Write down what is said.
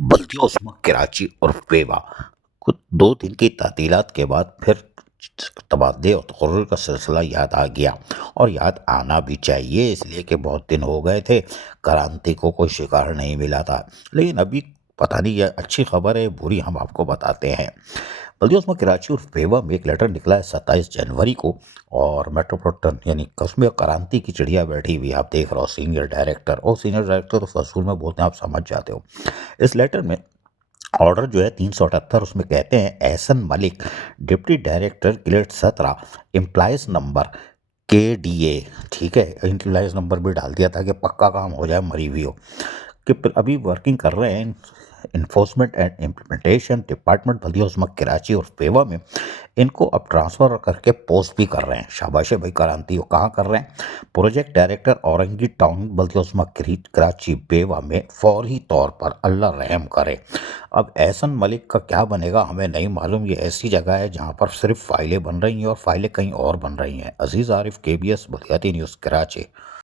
बल्दियों कराची और फेवा कुछ 2 दिन की तातीलात के बाद फिर तबादले और तकर्रुर का सिलसिला याद आ गया। और याद आना भी चाहिए, इसलिए कि बहुत दिन हो गए थे, क्रांति को कोई शिकार नहीं मिला था। लेकिन अभी पता नहीं, यह अच्छी खबर है बुरी, हम आपको बताते हैं। बल्दियों कराची और फेवा में एक लेटर निकला है 27 जनवरी को। और मेट्रोपॉलिटन यानी कस्बे क्रांति की चिड़िया बैठी हुई, आप देख रहे हो, सीनियर डायरेक्टर तो फसूल में बोलते हैं, आप समझ जाते हो। इस लेटर में ऑर्डर जो है 378, उसमें कहते हैं Ehsan Malik, deputy director grade 17, employees number KDA। ठीक है, एम्प्लॉयज नंबर भी डाल दिया था कि पक्का काम हो जाए, मरी हुई हो, कि अभी वर्किंग कर रहे हैं इन्फोर्समेंट एंड इम्प्लीमेंटेशन डिपार्टमेंट बल्दियों कराची और फेवा में। इनको अब ट्रांसफ़र करके पोस्ट भी कर रहे हैं। शाबाश है भाई, क्रांति हो। कहाँ कर रहे हैं? प्रोजेक्ट डायरेक्टर औरंगी टाउन बल्दियों कराची बेवा में फौरी तौर पर, अल्लाह रहम करे। अब एहसन मलिक का क्या बनेगा हमें नहीं मालूम। ये ऐसी जगह है जहाँ पर सिर्फ फाइलें बन रही हैं और फाइलें कहीं और बन रही हैं। अजीज़ आरिफ, KBS बलियाती न्यूज़, कराची।